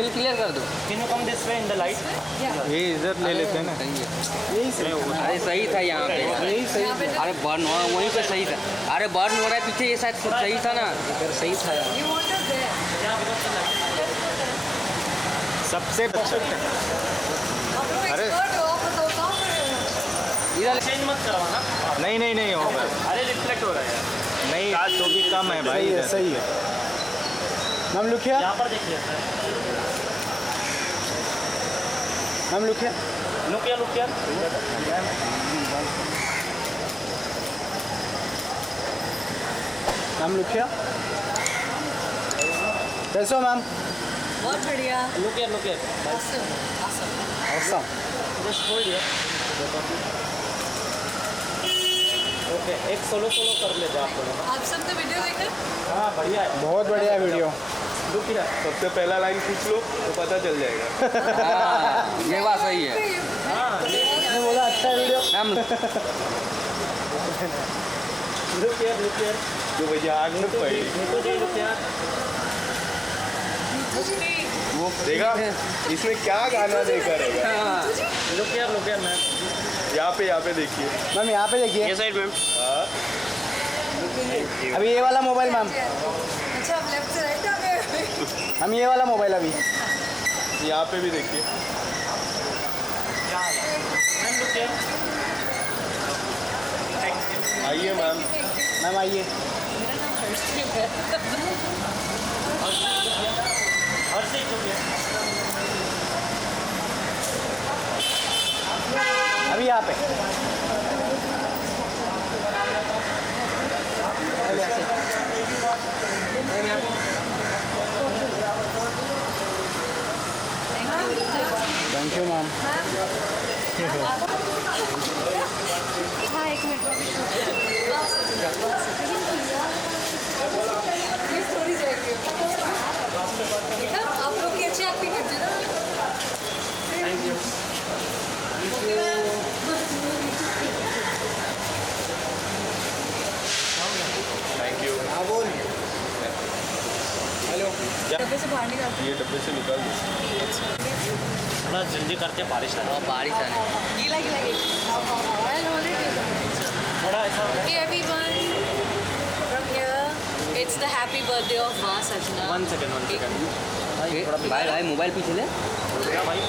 Bill clear कर दो। Can you come this way in the light? ये इधर ले लेते हैं ना। सही है। यही सही अरे सही था यहाँ पे। यही सही अरे बर्न हो वहीं पे सही था। अरे बर्न हो रहा है पीछे, ये शायद सही था ना। इधर सही था यार। सबसे अच्छा। अरे इधर Change मत करवाना। नहीं नहीं नहीं होगा। अरे रिफ्लेक्ट हो रहा है यार। नहीं तो भी कम है भाई। सही है सही है। मैम लुकिया, यहाँ पर देखिए sir. Ma'am Lukiya. Look here, look here. Ma'am Lukiya. कैसे हो मैम? बहुत बढ़िया। Look here, look here. Awesome, awesome. Awesome. Just hold here. Okay, एक सोलो कर लेते हैं आप लोग। आप सबने वीडियो देखा? हाँ बढ़िया है। बहुत बढ़िया वीडियो। Look here. सबसे पहला लाइन खींच लो तो पता चल जाएगा। हाँ, ये बात सही है। मैंने बोला अच्छा video. Ma'am Look here, look here. जो भैया आग में पड़ी नीतू जी, look here. वो देखा इसने क्या गाना देखा रहेगा। हाँ, Look here, मैम. यहाँ पे देखिए। मैम यहाँ पे देखिए। ये साइड मैम. हाँ अभी ये वाला मोबाइल मैम। अच्छा आप लेफ्ट से राइट आ गए। हम ये वाला मोबाइल अभी। यहाँ पे भी देखिए। Ma'am look here. आइए मैम। मैम आइए। हर से look here. अभी यहाँ पे। Thank you ma'am. हाँ एक मिनट। ये स्टोरी जाएगी। देखा आप लोग की अच्छी एक्टिंग करते हैं ना। Thank you. Thank you. हाँ बोल। हेलो। डब्बे से बाहर निकाल। ये डब्बे से निकाल दो। थोड़ा जल्दी करते बारिश आ रहा और बारिश आने। गीला गीला थोड़ा ऐसा everyone from here it's the happy birthday of Ma Sajna. one second. भाई भाई मोबाइल पीछे ले। क्या भाई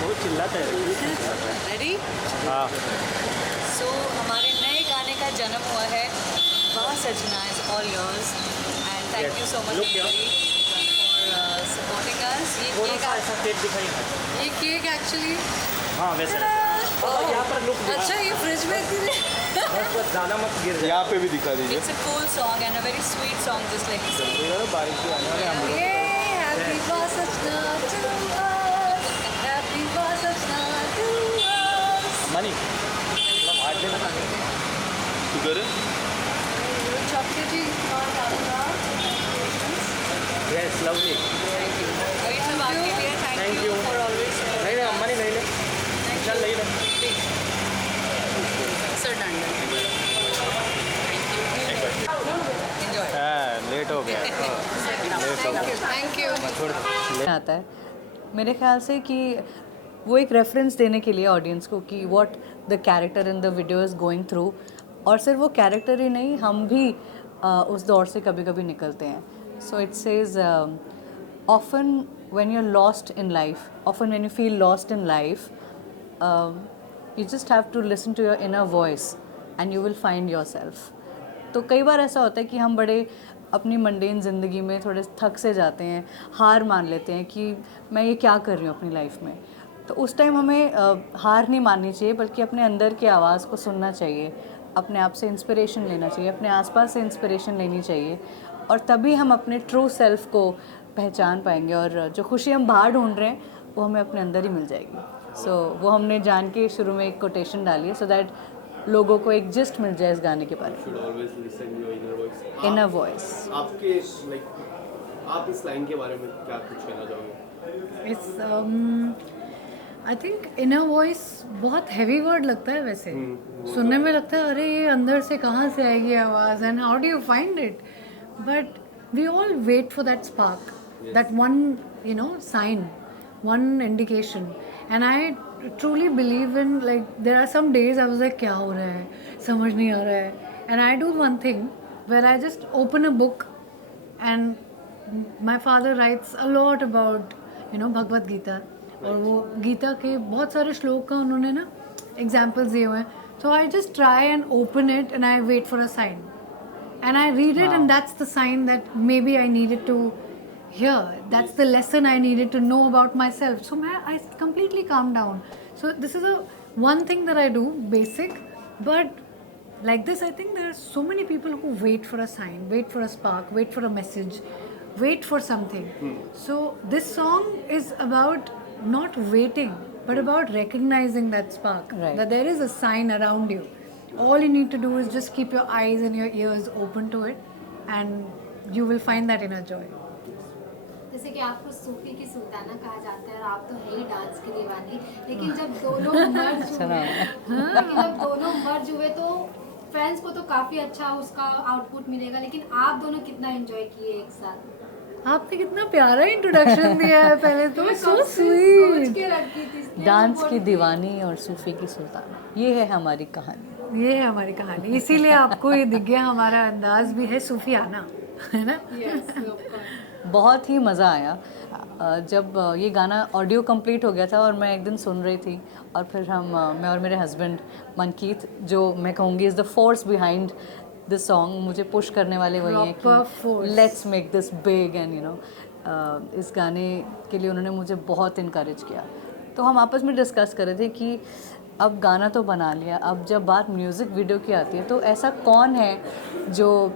बहुत चिल्लाते हैं. Ready? हाँ. So हमारे नए गाने का जन्म हुआ है. Ma Sajna is all yours and thank you so much Look here. for supporting us. थोड़ा सा ऐसा केक दिखाइए. ये केक एक्चुअली हाँ वैसे यहाँ पर लुक अच्छा ये फ्रिज में बस ज़्यादा मत गिर जाए. यहाँ पे भी दिखा दीजिए। It's a cool song and a very sweet song just like this. बारिश भी आने वाले हम लोग। Yay! Happy Ma Sajna to us. Happy Ma Sajna to us. Money मतलब हाथ देना था. शुगर है? Chocolatey Yes, lovely. Thank you. वही सब आपके लिए Thank thank you you. for always नहीं नहीं अम्मा नहीं ले. चल ले ले. Sir done. Enjoy. हाँ लेट हो गया। Thank you. आता है मेरे ख्याल से कि वो एक रेफरेंस देने के लिए ऑडियंस को कि what the character in the video is going through, और सिर्फ वो कैरेक्टर ही नहीं, हम भी उस दौर से कभी कभी निकलते हैं. So it says often when you are lost in life, often when you feel lost in life, you just have to listen to your inner voice and you will find yourself. तो कई बार ऐसा होता है कि हम बड़े अपनी mundane ज़िंदगी में थोड़े थक से जाते हैं, हार मान लेते हैं कि मैं ये क्या कर रही हूँ अपनी लाइफ में. तो उस टाइम हमें हार नहीं माननी चाहिए, बल्कि अपने अंदर की आवाज़ को सुनना चाहिए, अपने आप से इंस्पिरेशन लेना चाहिए, अपने आसपास से इंस्पिरेशन लेनी चाहिए, और तभी हम अपने ट्रू सेल्फ को पहचान पाएंगे, और जो खुशी हम बाहर ढूंढ रहे हैं वो हमें अपने अंदर ही मिल जाएगी. सो वो हमने जान के शुरू में एक कोटेशन डाली है, सो दैट लोगों को एक जिस्ट मिल जाए इस गाने के बारे में. Should always listen your inner voice. Inner voice. आपके लाइक आप इस लाइन के बारे में क्या कुछ कहना चाहोगे? आई थिंक इनर वॉइस बहुत हैवी वर्ड लगता है वैसे. सुनने में लगता है अरे ये अंदर से कहाँ से आएगी आवाज़, and how do you find it, but we all wait for that spark. that one, you know, sign, one indication. And I truly believe in, like, there are some days I was like, क्या हो रहा है, समझ नहीं आ रहा है. And I do one thing where I just open a book, and my father writes a lot about, you know, Bhagavad Gita. और वो गीता के बहुत सारे श्लोक का उन्होंने ना एग्जाम्पल्स दिए हुए हैं. So I just try and open it and I wait for a sign. And I read it, and that's the sign that maybe I needed to hear. That's the lesson I needed to know about myself. So I completely calm down. So this is one thing that I do, basic. But like this, I think there are so many people who wait for a sign, wait for a spark, wait for a message, wait for something. So this song is about not waiting, but about recognizing that spark, Right. that there is a sign around you. All you need to do is just keep your eyes and your ears open to it, and you will find that inner joy. जैसे कि आपको सूफी की सुल्ताना कहा जाता है और आप तो है ही डांस की दीवानी, लेकिन जब दोनों मर्ज हुए तो फैंस को तो काफ़ी अच्छा उसका आउटपुट मिलेगा, लेकिन आप दोनों कितना एंजॉय किए एक साथ? आपने कितना प्यारा इंट्रोडक्शन दिया है पहले तो. मैं सो कब से स्वीट. सोच के रखी थी इसलिए डांस मैं की बोल- दीवानी और सूफी की सुल्ताना, ये है हमारी कहानी. ये है हमारी कहानी, इसीलिए आपको ये दिख गया. हमारा अंदाज भी है सूफियाना, है ना. Yes, of course. बहुत ही मज़ा आया. जब ये गाना ऑडियो कंप्लीट हो गया था और मैं एक दिन सुन रही थी, और फिर मैं और मेरे हस्बैंड मनकीत, जो मैं कहूँगी is the force behind this song, मुझे पुश करने वाले वही हैं Proper कि force. Let's make this big, and you know इस गाने के लिए उन्होंने मुझे बहुत इनकरेज किया. तो हम आपस में डिस्कस कर रहे थे कि अब गाना तो बना लिया, अब जब बात म्यूज़िक वीडियो की आती है तो ऐसा कौन है जो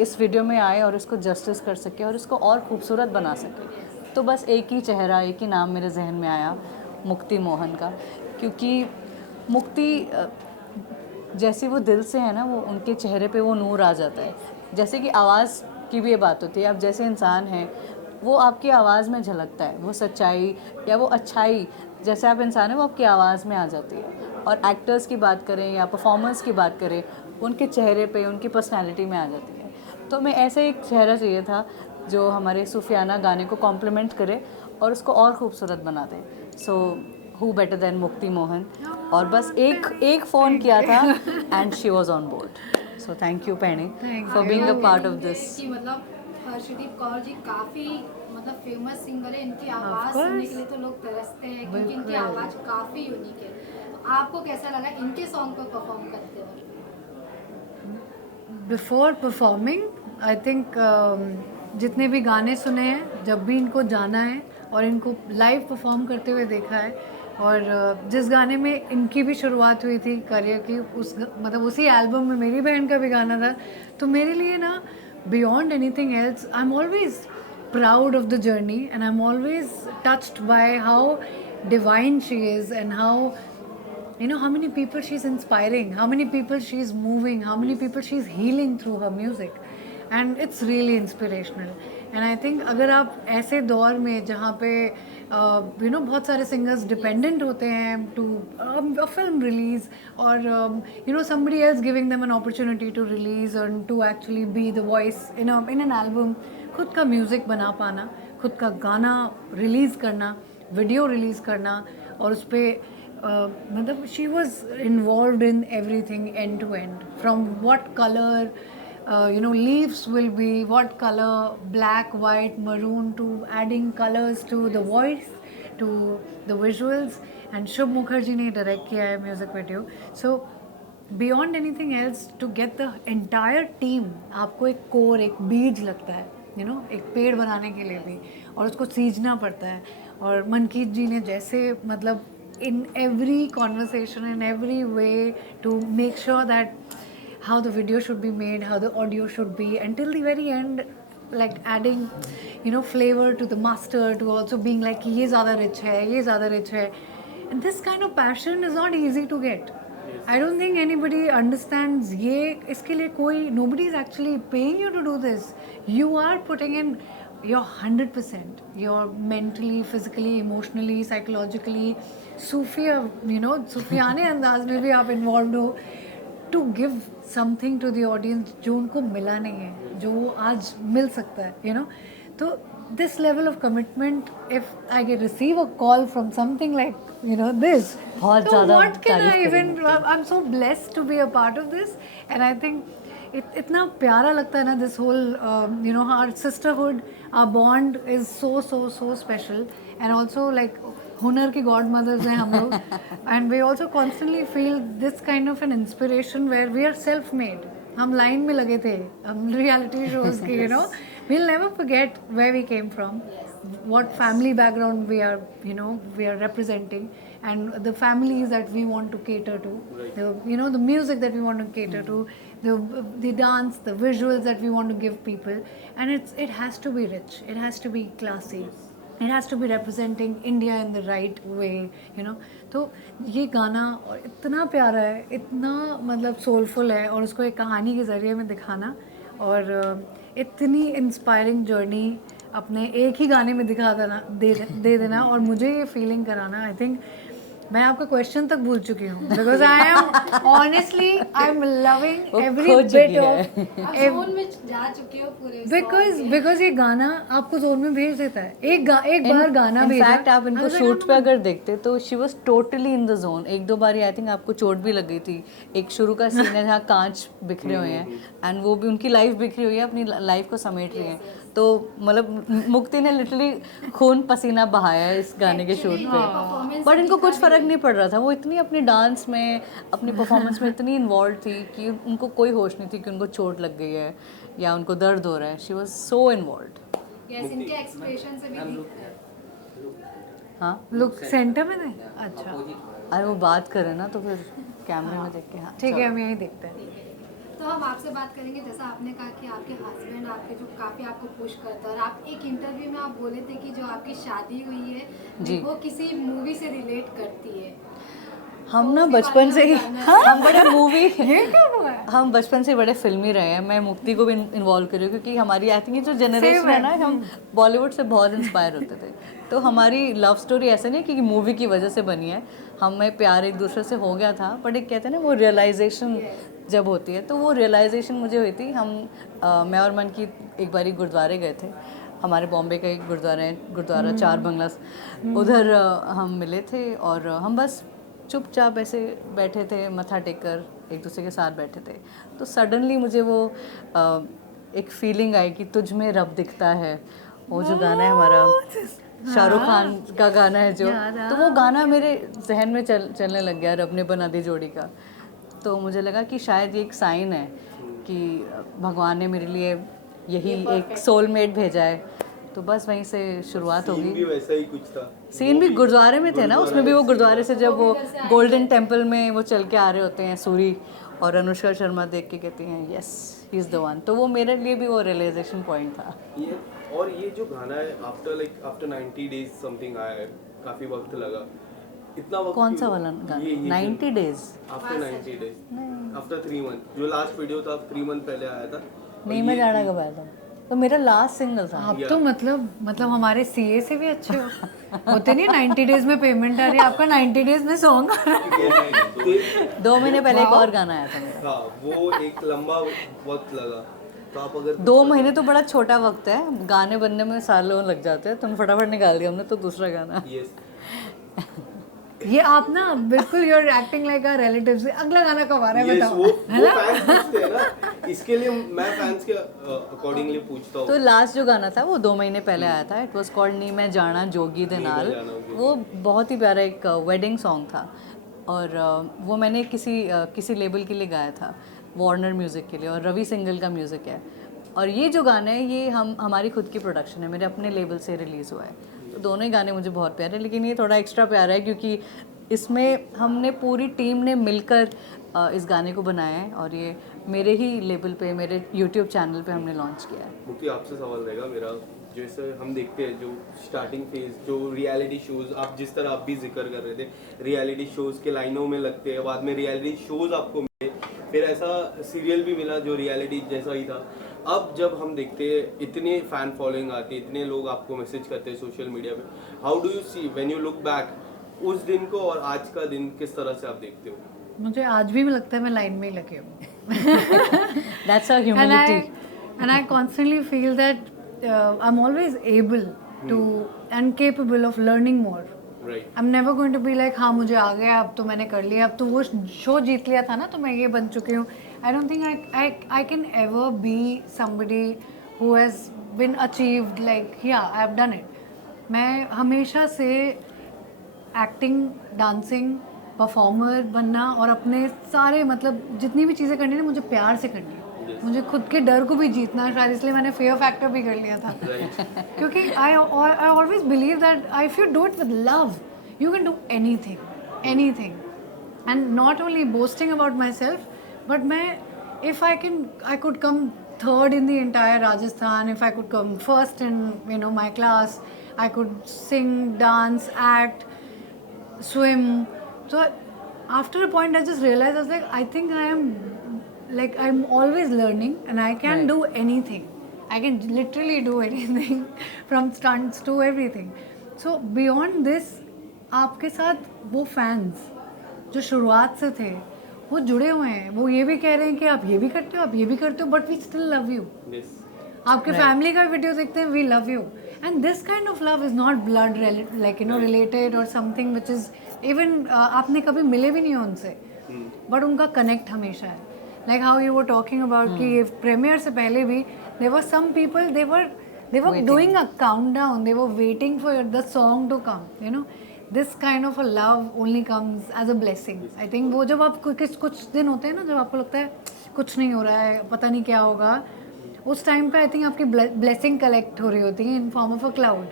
इस वीडियो में आए और इसको जस्टिस कर सके और इसको और खूबसूरत बना सके. तो बस एक ही चेहरा, एक ही नाम मेरे जहन में आया, मुक्ति मोहन का. क्योंकि मुक्ति जैसे वो दिल से है ना, वो उनके चेहरे पे वो नूर आ जाता है. जैसे कि आवाज़ की भी ये बात होती है, आप जैसे इंसान हैं वो आपकी आवाज़ में झलकता है, वो सच्चाई या वो अच्छाई जैसे आप इंसान हैं वो आपकी आवाज़ में आ जाती है. और एक्टर्स की बात करें या परफॉर्मेंस की बात करें, उनके चेहरे पे, उनकी पर्सनैलिटी में आ जाती है. तो मैं ऐसे एक चेहरा चाहिए था जो हमारे सूफियाना गाने को कॉम्प्लीमेंट करे और उसको और खूबसूरत बना दे. So who better than Mukti Mohan. और बस एक फ़ोन किया था and she was on board. So thank you Penny for being a part of this. कि मतलब हर्षदीप कौर जी काफ़ी मतलब फेमस सिंगर है, इनकी आवाज़ सुनने के लिए तो लोग तरसते हैं क्योंकि इनकी आवाज़ काफ़ी यूनिक है. तो आपको कैसा लगा इनके सॉन्ग को परफॉर्म करते वक्त? बिफोर परफॉर्मिंग आई थिंक जितने भी गाने सुने हैं, जब भी इनको जाना है और इनको लाइव परफॉर्म करते हुए देखा है, और जिस गाने में इनकी भी शुरुआत हुई थी करियर की, मतलब उसी एल्बम में मेरी बहन का भी गाना था. तो मेरे लिए ना, beyond anything else, I am always proud of the journey, and I'm always touched by how divine she is, and how, you know, how many people she's inspiring, how many people she's moving, how many people she's healing through her music, and it's really inspirational. And I think अगर आप ऐसे दौर में जहाँ पे you know बहुत सारे singers dependent होते हैं to a film release, or you know somebody else giving them an opportunity to release and to actually be the voice in an album, खुद का म्यूज़िक बना पाना, खुद का गाना रिलीज़ करना, वीडियो रिलीज़ करना, और उस पर मतलब she was involve in everything end to end, from what colour you know leaves will be, what color, black, white, maroon, to adding colors to the voice, to the visuals. And Shubh Mukherjee ने direct किया है music video. So beyond anything else, to get the entire team, आपको एक core, एक बीज लगता है, you know, एक पेड़ बनाने के लिए भी, और उसको सींचना पड़ता है. और मनकीत जी ने जैसे मतलब in every conversation, in every way, to make sure that how the video should be made, how the audio should be, until the very end, like adding, you know, flavor to the master, to also being like ये ज़्यादा rich है, ये ज़्यादा rich है. And this kind of passion is not easy to get. I don't think anybody understands ये, इसके लिए कोई, nobody is actually paying you to do this. You are putting in your 100%, you're mentally, physically, emotionally, psychologically, Sufiya, you know, सूफियाने अंदाज में भी आप involved हो, to give something to the audience जो उनको मिला नहीं है, जो आज मिल सकता है, you know. तो this level of commitment, if I get receive a call from something like this, बहुत so ज़्यादा what can I तारीफ even? करेंगे। I'm so blessed to be a part of this, and I think इतना प्यारा लगता है ना, this whole our sisterhood, our bond is so special, and also like हुनर की godmothers हैं हम लोग, and we also constantly feel this kind of an inspiration where we are self-made. हम लाइन में लगे थे, हम रियलिटी शोज के, we'll never forget where we came from, what family background we are representing, and the families that we want to cater to, the music that we want to cater to, the dance, the visuals that we want to give people, and it has to be rich, it has to be classy, it has to be representing India in the right way, तो ये गाना और इतना प्यारा है, इतना मतलब soulful है, और उसको एक कहानी के ज़रिए में दिखाना, और इतनी इंस्पायरिंग जर्नी अपने एक ही गाने में दिखा दे देना, और मुझे ये फीलिंग कराना, आई थिंक मैं आपका क्वेश्चन तक भूल चुकी हूँ, because I am honestly I am loving every bit of, zone में जा चुके हो पूरे, बिकॉज ये गाना आपको जोन में भेज देता है, एक बार गाना भेजा। इनफैक्ट आप इनको शूट पे अगर देखते तो she was totally in the zone. एक दो बारी आई थिंक आपको चोट भी लग गई थी। एक शुरू का सीन है जहाँ कांच बिखरे हुए हैं, एंड वो भी उनकी लाइफ बिखरी हुई है, अपनी लाइफ को समेट रही है, तो मतलब मुक्ति ने लिटरली खून पसीना बहाया है इस गाने के शूट पे, बट इनको कुछ फर्क नहीं पड़ रहा था। वो इतनी अपनी डांस में, अपनी परफॉर्मेंस में इतनी इन्वॉल्व थी कि उनको कोई होश नहीं थी कि उनको चोट लग गई है या उनको दर्द हो रहा है। She was so involved. Yes, इनके एक्सप्रेशन से भी दिखता है। हाँ, लुक सेंटर में थे। अच्छा, अरे वो बात करें ना तो फिर कैमरे में देख के। हाँ ठीक है, हम यही देखते हैं। तो हम आपसे बात करेंगे, जैसा आपने कहा कि आपके हस्बैंड आपके जो काफ़ी आपको पुश करता है, और आप एक इंटरव्यू में आप बोले थे कि जो आपकी शादी हुई है वो किसी मूवी से रिलेट करती है। हम ना बचपन से ही हम बड़े मूवी हम बचपन से बड़े फिल्मी रहे हैं। मैं मुक्ति को भी इन्वॉल्व करी हूँ क्योंकि हमारी आई थिंक ये जो जनरेशन है ना, हम बॉलीवुड से बहुत इंस्पायर होते थे। तो हमारी लव स्टोरी ऐसे नहीं कि मूवी की वजह से बनी है, हमें प्यार एक दूसरे से हो गया था, बट एक कहते हैं ना वो रियलाइजेशन जब होती है, तो वो रियलाइजेशन मुझे हुई थी। मैं और मन की एक बारी गुरुद्वारे गए थे, हमारे बॉम्बे का एक गुरुद्वारा है, गुरुद्वारा चार बंगला, उधर हम मिले थे और हम बस चुपचाप ऐसे बैठे थे, मत्था टेक कर एक दूसरे के साथ बैठे थे। तो सडनली मुझे वो एक फीलिंग आई कि तुझ में रब दिखता है, वो जो गाना है हमारा शाहरुख खान का गाना है जो, तो वो गाना मेरे जहन में चलने लग गया, रब ने बना दी जोड़ी का। तो मुझे लगा कि शायद ये एक साइन है कि भगवान ने मेरे लिए यही एक सोलमेट भेजा है। तो बस वहीं से शुरुआत होगी। भी वैसा ही कुछ था, सीन भी गुरुद्वारे में थे ना, उसमें भी वो गुरुद्वारे से जब वो गोल्डन टेम्पल में वो चल के आ रहे होते हैं सूरी, और अनुष्का शर्मा देख के कहती हैं yes he is the one. तो वो मेरे लिए भी वो रियलाइजेशन पॉइंट था। और ये जो गाना है आफ्टर 90 डेज समथिंग आया है, काफी वक्त लगा, इतना वक्त कौन सा वाला गाना? 90 days after 90 days after 3 month, जो लास्ट वीडियो था 3 मंथ पहले आया था। नहीं, मैं गाना कब आया था? तो मेरा लास्ट सिंगल था। आप तो मतलब हमारे सीए से भी अच्छे हो। होते नहीं 90 डेज में पेमेंट आ रही है, आपका 90 डेज में सॉन्ग आ रहा है। 2 महीने पहले एक और गाना आया था मेरा। हाँ, वो एक लंबा वक्त लगा। तो आप अगर 2 महीने तो बड़ा छोटा वक्त है, गाने बनने में सालों लग जाते हैं। तुम फटाफट निकाल दिया हमने तो दूसरा गाना। यस, ये आप ना बिल्कुल you're acting like a relative से। अगला गाना कब आ रहा है बताओ? वो फैंस पूछते हैं ना, इसके लिए मैं फैंस के अकॉर्डिंगली पूछता हूँ। तो लास्ट जो गाना था वो 2 महीने पहले आया था। इट वाज कॉल्ड नी मैं जाना जोगी दे नाल। वो बहुत ही प्यारा एक वेडिंग सॉन्ग था, और वो मैंने किसी लेबल के लिए गाया था, वार्नर म्यूज़िक के लिए, और रवि सिंगल का म्यूज़िक है। और ये जो गाना है ये हमारी खुद की प्रोडक्शन है, मेरे अपने लेबल से रिलीज़ हुआ है। तो दोनों ही गाने मुझे बहुत प्यारे, लेकिन ये थोड़ा एक्स्ट्रा प्यारा है क्योंकि इसमें हमने पूरी टीम ने मिलकर इस गाने को बनाया है, और ये मेरे ही लेबल पे, मेरे यूट्यूब चैनल पे हमने लॉन्च किया है। मुक्ति, आपसे सवाल रहेगा मेरा, जैसे हम देखते हैं जो स्टार्टिंग फेज, जो रियलिटी शोज़, आप जिस तरह आप भी जिक्र कर रहे थे, रियलिटी शोज़ के लाइनों में लगते हैं, बाद में रियलिटी शोज़ आपको मिले, फिर ऐसा सीरियल भी मिला जो रियलिटी जैसा ही था। अब जब हम देखते हैं इतने फैन फॉलोइंग आती है, इतने लोग आपको मैसेज करते हैं सोशल मीडिया पे, how do you see when you look back उस दिन को और आज का दिन, किस तरह से आप देखते हो? मुझे आज भी लगता है मैं लाइन में ही लगी हूँ। That's our humility. And I constantly feel that I'm always able to and capable of learning more. Right. I'm never going to be like हाँ मुझे आ गया अब तो मैंने कर लिया अब तो वो शो जीत लिया था ना तो मैं ये बन चुकी हूँ. I don't think I can ever be somebody who has been achieved like yeah I have done it. मैं हमेशा से एक्टिंग, डांसिंग, परफॉर्मर बनना और अपने सारे मतलब जितनी भी चीज़ें करनी है मुझे प्यार से करनी है. मुझे खुद के डर को भी जीतना है शायद इसलिए मैंने फियर फैक्टर भी कर लिया था. क्योंकि I always believe that if you do it with love you can do anything and not only boasting about my self but मैं if I could come third in the entire Rajasthan, if I could come first in my class, I could sing, dance, act, swim. So after a point I just realized I was like I think I'm always learning and I can do anything. I can literally do anything from stunts to everything. So beyond this आपके साथ वो fans जो शुरुआत से थे वो जुड़े हुए हैं, वो ये भी कह रहे हैं कि आप ये भी करते हो, आप ये भी करते हो, but we still love you. आपके फैमिली का वीडियो देखते हैं, we love you. And this kind of love is not blood like related और समथिंग विच इज इवन आपने कभी मिले भी नहीं हो उनसे बट उनका कनेक्ट हमेशा है. Like how you were talking about कि प्रीमियर से पहले भी there were some people they were doing a countdown, they were waiting for the song to come. This kind of a love only comes as a blessing. I think वो जब आप कुछ दिन होते हैं ना जब आपको लगता है कुछ नहीं हो रहा है, पता नहीं क्या होगा, उस टाइम पे आई थिंक आपकी ब्लेसिंग कलेक्ट हो रही होती है in form of a cloud.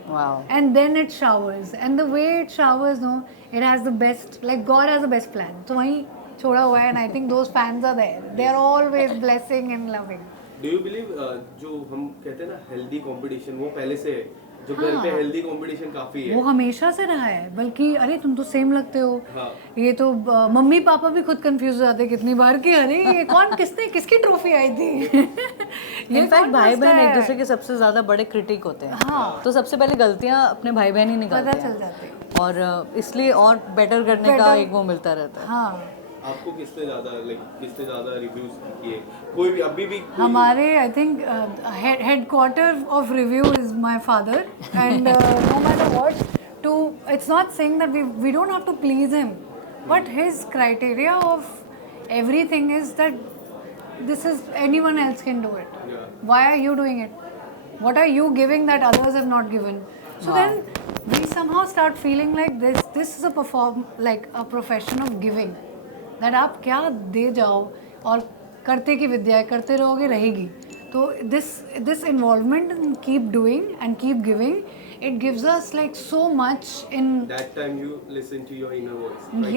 And then it showers and the way it showers no it has the best like God has the best plan. तो वहीं छोड़ा हुआ है and I think those fans are there, they are always blessing and loving. Do you believe जो हम कहते हैं ना हेल्दी कंपटीशन वो पहले से है, जो घर पे हेल्दी कंपटीशन काफी है, वो हमेशा से रहा है. बल्कि अरे तुम तो सेम लगते हो. हाँ. ये तो मम्मी पापा भी खुद कंफ्यूज हो जाते कितनी बार कि अरे ये कौन किसकी ट्रॉफी आई थी. इनफैक्ट भाई बहन एक दूसरे के सबसे ज्यादा बड़े क्रिटिक होते हैं. हाँ. तो सबसे पहले गलतियां अपने भाई बहन ही निकालते हैं, पता चल जाते हैं और इसलिए और बेटर करने का एक वो मिलता रहता है. हाँ. आपको किसने ज्यादा रिव्यूज किए? कोई भी अभी भी हमारे I think headquarter of review is my father and no matter what to it's not saying that we don't have to please him but his criteria of everything is that this is anyone else can do it. Why are you doing it? What are you giving that others have not given? So then we somehow start feeling like this is a profession of giving. That आप क्या दे जाओ और करते की विद्या है, करते रहोगे रहेगी. तो this involvement and keep doing and keep giving, it gives us like so much in that time you listen to your inner voice, right?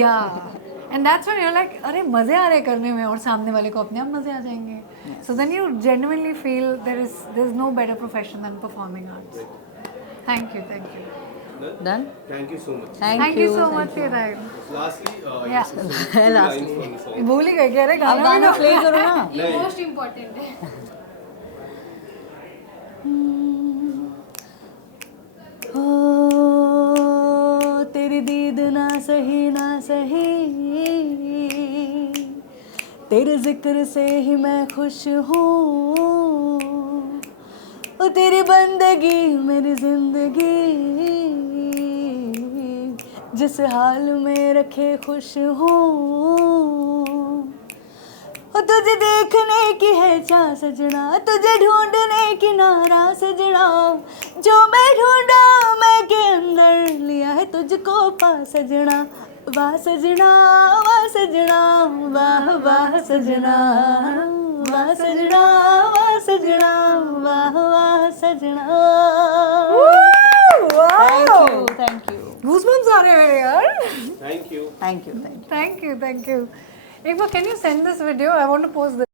yeah and that's when you're like अरे मज़े आ रहे करने में और सामने वाले को अपने आप मज़े आ जाएंगे. So then you genuinely feel there's no better profession than performing arts. Thank you. Done? Thank you so much. Thank you so much for your time. Lastly, Yeah. lines from the song. भूल ही गए क्या? अरे अब गाना play करो ना. ये most important है. तेरी दीद ना सही तेरे जिक्र से ही मैं खुश हूँ. ओ तेरी बंदगी मेरी जिंदगी जिस हाल में रखे खुश हूँ. तुझे देखने की है चाह सजना, तुझे ढूंढने की नारा सजना, जो मैं ढूंढा मैं के अंदर लिया है तुझको पा सजना. वाह सजना वाह सजना वाह वाह सजना वाह सजना वाह सजना वाह वाह सजना. Thank you. Goosebumps आ रहे हैं यार. Thank you. Thank you. Thank you. एक बार can you send this video? I want to post this.